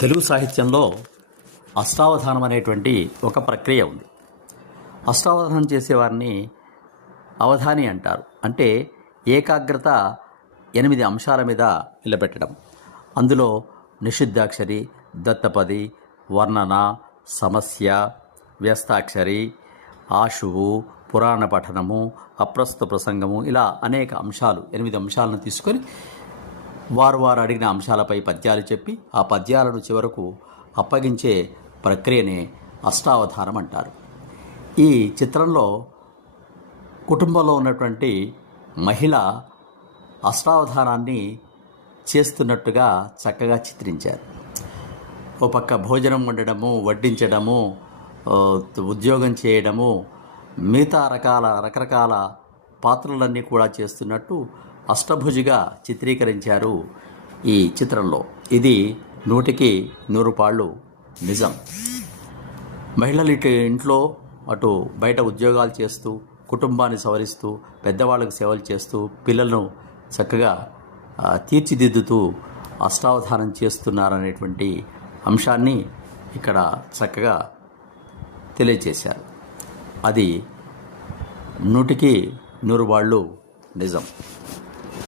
తెలుగు సాహిత్యంలో అష్టావధానం అనేటువంటి ఒక ప్రక్రియ ఉంది. అష్టావధానం చేసేవారిని అవధాని అంటారు. అంటే ఏకాగ్రత ఎనిమిది అంశాల మీద నిలబెట్టడం. అందులో నిషిద్ధాక్షరి దత్తపది వర్ణన సమస్య వ్యస్తాక్షరి ఆశువు పురాణ పఠనము అప్రస్తుత ప్రసంగము ఇలా అనేక అంశాలు ఎనిమిది అంశాలను తీసుకొని వారు వారు అడిగిన అంశాలపై పద్యాలు చెప్పి ఆ పద్యాలను చివరకు అప్పగించే ప్రక్రియనే అష్టావధానం అంటారు. ఈ చిత్రంలో కుటుంబంలో ఉన్నటువంటి మహిళ అష్టావధానాన్ని చేస్తున్నట్టుగా చక్కగా చిత్రించారు. ఓ పక్క భోజనం వండడము వడ్డించడము ఉద్యోగం చేయడము మిగతా రకాల రకరకాల పాత్రలన్నీ కూడా చేస్తున్నట్టు అష్టభుజిగా చిత్రీకరించారు ఈ చిత్రంలో. ఇది నూటికి నూరు పాళ్ళు నిజం. మహిళలు ఇటు ఇంట్లో అటు బయట ఉద్యోగాలు చేస్తూ కుటుంబాన్ని సవరిస్తూ పెద్దవాళ్ళకు సేవలు చేస్తూ పిల్లలను చక్కగా తీర్చిదిద్దుతూ అష్టావధానం చేస్తున్నారనేటువంటి అంశాన్ని ఇక్కడ చక్కగా తెలియచేశారు అది నూటికి నూరు వాళ్ళు నిజం.